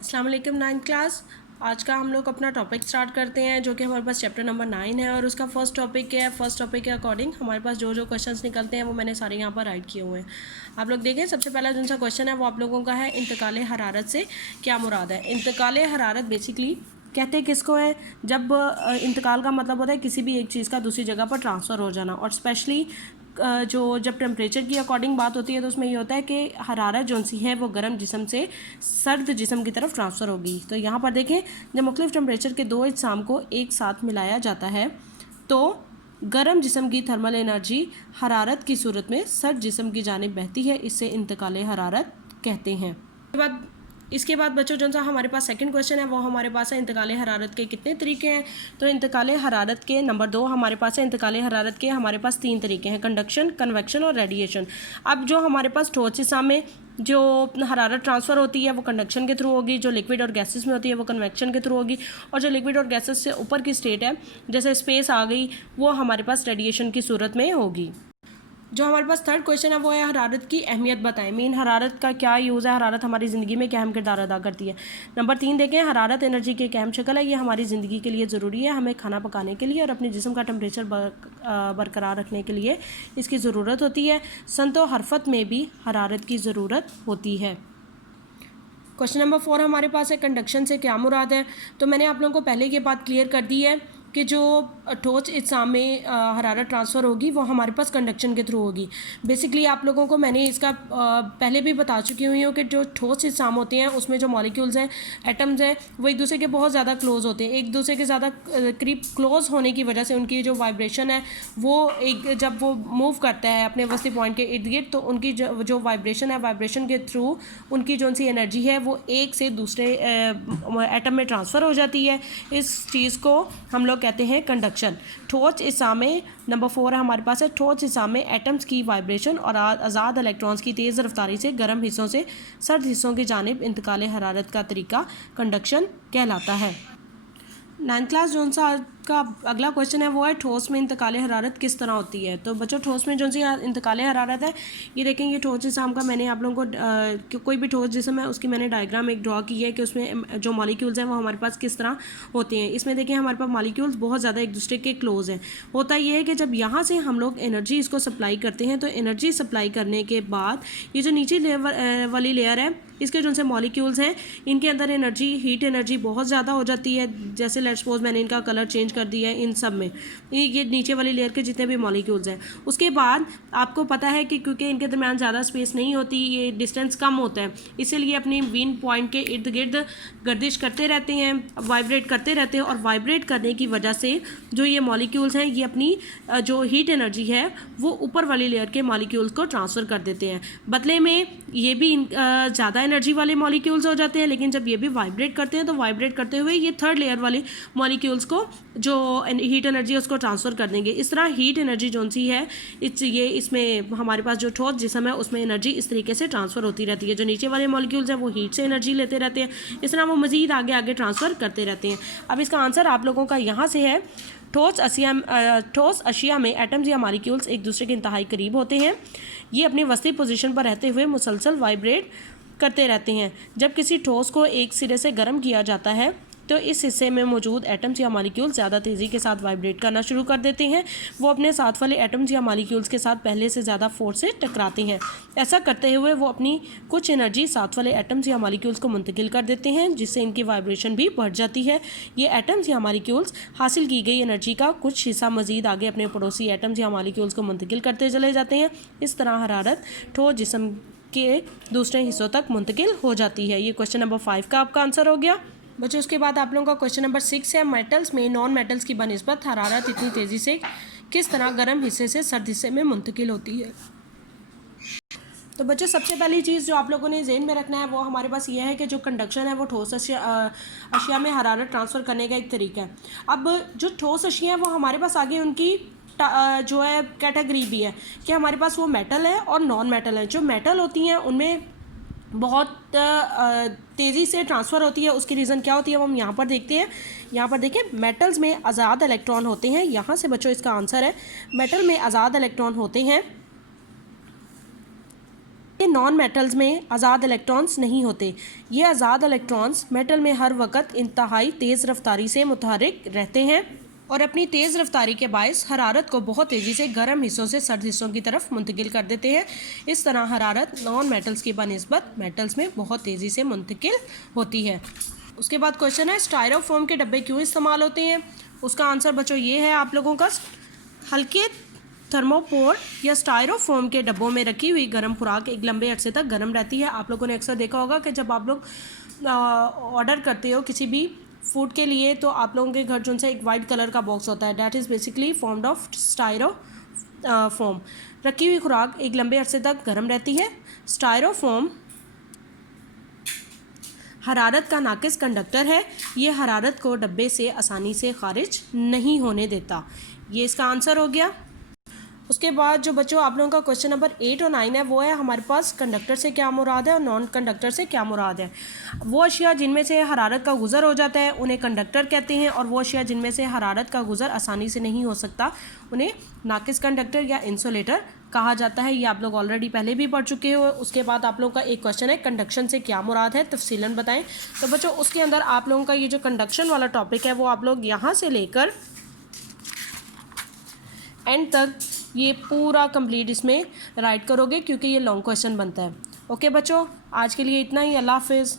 अस्सलाम वालेकुम 9th class. आज का हम लोग अपना टॉपिक स्टार्ट करते हैं जो कि हमारे पास चैप्टर नंबर 9 है और उसका फर्स्ट टॉपिक क्या है। फर्स्ट टॉपिक के अकॉर्डिंग हमारे पास जो जो क्वेश्चंस निकलते हैं वो मैंने सारे यहाँ पर राइट किए हुए हैं। आप लोग देखें, सबसे पहला जो सा क्वेश्चन है वो आप लोगों का है, इंतकाल हरारत से क्या मुराद है। इंतकाल हरारत बेसिकली कहते हैं किसको है, जब इंतकाल का मतलब होता है किसी भी एक चीज़ का दूसरी जगह पर ट्रांसफ़र हो जाना। और स्पेशली जो जब टेम्परेचर की अकॉर्डिंग बात होती है तो उसमें ये होता है कि हरारत जो सी है वो गर्म जिस्म से सर्द जिस्म की तरफ ट्रांसफ़र होगी। तो यहाँ पर देखें, जब मुख्तलिफ टेम्परेचर के दो अजसाम को एक साथ मिलाया जाता है तो गर्म जिस्म की थर्मल एनर्जी हरारत की सूरत में सर्द जिस्म की जानिब बहती है। इससे इंतकाल हरारत कहते हैं। इसके बाद बच्चों जो सा हमारे पास सेकंड क्वेश्चन है वो हमारे पास है, इंतकाल हरारत के कितने तरीके हैं। तो इंतकाल हरारत के नंबर 2 हमारे पास है। इंतकाल हरारत के हमारे पास 3 तरीके हैं, कंडक्शन, कन्वेक्शन और रेडिएशन। अब जो हमारे पास ठोस जिस्म में जो हरारत ट्रांसफ़र होती है वो कंडक्शन के थ्रू होगी, जो लिक्विड और गैसेस में होती है वो कन्वेक्शन के थ्रू होगी, और जो लिक्विड और गैसेस से ऊपर की स्टेट है जैसे स्पेस आ गई वो हमारे पास रेडिएशन की सूरत में होगी। जो हमारे पास थर्ड क्वेश्चन है वो है, हरारत की अहमियत बताएं। मीन हरारत का क्या यूज़ है, हरारत हमारी ज़िंदगी में क्या अहम किरदार अदा करती है। नंबर 3 देखें, हरारत एनर्जी की एक अहम शक्ल है, ये हमारी ज़िंदगी के लिए ज़रूरी है। हमें खाना पकाने के लिए और अपने जिस्म का टेम्परेचर बरकरार रखने के लिए इसकी ज़रूरत होती है। संतो हरफत में भी हरारत की ज़रूरत होती है। क्वेश्चन नंबर 4 हमारे पास है, कंडक्शन से क्या मुराद है। तो मैंने आप लोगों को पहले ये बात क्लियर कर दी है कि जो ठोस अजसाम में हरारत ट्रांसफ़र होगी वो हमारे पास कंडक्शन के थ्रू होगी। बेसिकली आप लोगों को मैंने इसका पहले भी बता चुकी हुई हूँ कि जो ठोस अजसाम होते हैं उसमें जो मॉलिक्यूल्स हैं, एटम्स हैं, वो एक दूसरे के बहुत ज़्यादा क्लोज होते हैं। एक दूसरे के ज़्यादा करीब क्लोज होने की वजह से उनकी जो वाइब्रेशन है वो जब वो मूव करता है अपने वस्ती पॉइंट के इर्द गिर्द तो उनकी जो वाइब्रेशन है, वाइब्रेशन के थ्रू उनकी जो सी एनर्जी है वो एक से दूसरे एटम में ट्रांसफ़र हो जाती है। इस चीज़ को हम लोग कहते हैं कंडक्शन। ठोस अजसाम में नंबर 4 है हमारे पास है, ठोस अजसाम में एटम्स की वाइब्रेशन और आज़ाद इलेक्ट्रॉन्स की तेज़ रफ्तारी से गर्म हिस्सों से सर्द हिस्सों की जानिब इंतकाल हरारत का तरीका कंडक्शन कहलाता है। 9th क्लास जो सा का अगला क्वेश्चन है वो है, ठोस में इंतकाल हरारत किस तरह होती है। तो बच्चों ठोस में जो सी इंतकाल हरारत है, ये देखें, ये ठोस जिस्म का मैंने आप लोगों को कोई भी ठोस जिस्म है उसकी मैंने डायग्राम एक ड्रॉ की है कि उसमें जो मॉलिक्यूल्स हैं वो हमारे पास किस तरह होते हैं। इसमें देखें हमारे पास मॉलिक्यूल्स बहुत ज़्यादा एक दूसरे के क्लोज हैं। होता ये है कि जब यहाँ से हम लोग एनर्जी इसको सप्लाई करते हैं तो एनर्जी सप्लाई करने के बाद ये जो नीचे वाली लेयर है इसके जो से मॉलिक्यूल्स हैं इनके अंदर एनर्जी, हीट एनर्जी बहुत ज़्यादा हो जाती है। जैसे लेट्स सपोज मैंने इनका कलर चेंज कर दिया है, इन सब में ये नीचे वाली लेयर के जितने भी मॉलिक्यूल्स हैं। उसके बाद आपको पता है कि क्योंकि इनके दरमियान ज़्यादा स्पेस नहीं होती, ये डिस्टेंस कम होता है, इसीलिए अपनी वीन पॉइंट के इर्द गिर्द गर्दिश करते रहते हैं, वाइब्रेट करते रहते हैं, और वाइब्रेट करने की वजह से जो ये मॉलिक्यूल्स हैं ये अपनी जो हीट एनर्जी है वो ऊपर वाली लेयर के मॉलिक्यूल्स को ट्रांसफ़र कर देते हैं। बदले में ये भी ज़्यादा एनर्जी वाले मॉलिक्यूल्स हो जाते हैं, लेकिन जब ये भी वाइब्रेट करते हैं तो वाइब्रेट करते हुए ये थर्ड लेयर वाले मॉलिक्यूल्स को जो हीट एनर्जी है उसको ट्रांसफ़र कर देंगे। इस तरह हीट एनर्जी जो सी है इसमें हमारे पास जो ठोस जिस्म है उसमें एनर्जी इस तरीके से ट्रांसफ़र होती रहती है। जो नीचे वाले मॉलिक्यूल्स हैं वो हीट से एनर्जी लेते रहते हैं, इस तरह वो मज़ीद आगे आगे ट्रांसफ़र करते रहते हैं। अब इसका आंसर आप लोगों का यहाँ से है, ठोस अशिया में एटम्स या मॉलिक्यूल्स एक दूसरे के इंतहाई करीब होते हैं। ये अपनी वस्ती पोजीशन पर रहते हुए मुसलसल वाइब्रेट करते रहते हैं। जब किसी ठोस को एक सिरे से गर्म किया जाता है तो इस हिस्से में मौजूद एटम्स या मॉलिक्यूल्स ज़्यादा तेज़ी के साथ वाइब्रेट करना शुरू कर देते हैं। वो अपने साथ वाले एटम्स या मॉलिक्यूल्स के साथ पहले से ज़्यादा फोर्स से टकराते हैं। ऐसा करते हुए वो अपनी कुछ एनर्जी साथ वाले एटम्स या मॉलिक्यूल्स को मुंतकिल कर देते हैं, जिससे इनकी वाइब्रेशन भी बढ़ जाती है। ये एटम्स या मॉलिक्यूल्स हासिल की गई एनर्जी का कुछ हिस्सा मज़ीद आगे अपने पड़ोसी एटम्स या मॉलिक्यूल्स को मुंतकिल करते चले जाते हैं। इस तरह हरारत ठोस जिस्म के दूसरे हिस्सों तक मुंतकिल हो जाती है। ये क्वेश्चन नंबर 5 का आपका आंसर हो गया। बच्चों उसके बाद आप लोगों का क्वेश्चन नंबर 6 है, मेटल्स में नॉन मेटल्स की बनिस्बत हरारत इतनी तेज़ी से किस तरह गर्म हिस्से से सर्द हिस्से में मुंतकिल होती है। तो बच्चों सबसे पहली चीज़ जो आप लोगों ने ज़हन में रखना है वो हमारे पास ये है कि जो कंडक्शन है वो ठोस अशिया में हरारत ट्रांसफ़र करने का एक तरीका है। अब जो ठोस अशिया है वो हमारे पास आगे उनकी जो है कैटेगरी भी है कि हमारे पास वो मेटल है और नॉन मेटल है। जो मेटल होती हैं उनमें बहुत तेज़ी से ट्रांसफ़र होती है। उसकी रीज़न क्या होती है वो हम यहाँ पर देखते हैं। यहाँ पर देखें, मेटल्स में आज़ाद इलेक्ट्रॉन होते हैं। यहाँ से बच्चों इसका आंसर है, मेटल में आज़ाद इलेक्ट्रॉन होते हैं ये नॉन मेटल्स में आज़ाद इलेक्ट्रॉन्स नहीं होते। ये आज़ाद इलेक्ट्रॉन्स मेटल में हर वक्त इंतहाई तेज़ रफ्तारी से मुतहरिक रहते हैं और अपनी तेज़ रफ्तारी के बायस हरारत को बहुत तेज़ी से गर्म हिस्सों से सर्द हिस्सों की तरफ मुंतकिल कर देते हैं। इस तरह हरारत नॉन मेटल्स की बनिस्बत मेटल्स में बहुत तेज़ी से मुंतकिल होती है। उसके बाद क्वेश्चन है, स्टायरोफोम के डब्बे क्यों इस्तेमाल होते हैं? उसका आंसर बच्चों ये है आप लोगों का, हल्के थर्मोपोर या स्टायरोफोम के डब्बों में रखी हुई गर्म खुराक एक लंबे अरसे तक गर्म रहती है। आप लोगों ने अक्सर देखा होगा कि जब आप लोग ऑर्डर करते हो किसी भी फूड के लिए तो आप लोगों के घर जो से एक वाइट कलर का बॉक्स होता है, that is basically formed of styrofoam. रखी हुई खुराक एक लंबे अरसे तक गर्म रहती है। स्टायरोफोम हरारत का नाकिस कंडक्टर है। ये हरारत को डब्बे से आसानी से खारिज नहीं होने देता। ये इसका आंसर हो गया। उसके बाद जो बच्चों आप लोगों का क्वेश्चन नंबर 8 और 9 है वो है हमारे पास कंडक्टर से क्या मुराद है और नॉन कंडक्टर से क्या मुराद है। वो अशिया जिनमें से हरारत का गुज़र हो जाता है उन्हें कंडक्टर कहते हैं, और वो अशिया जिनमें से हरारत का गुज़र आसानी से नहीं हो सकता उन्हें नाकिस कंडक्टर या इंसुलेटर कहा जाता है। ये आप लोग ऑलरेडी पहले भी पढ़ चुके हो। उसके बाद आप लोगों का एक क्वेश्चन है, कंडक्शन से क्या मुराद है, तफसीलन बताएं। तो बच्चों उसके अंदर आप लोगों का ये जो कंडक्शन वाला टॉपिक है वो आप लोग यहाँ से लेकर एंड तक ये पूरा कंप्लीट इसमें राइट करोगे क्योंकि ये लॉन्ग क्वेश्चन बनता है। ओके बच्चों, आज के लिए इतना ही। अल्लाह हाफिज़।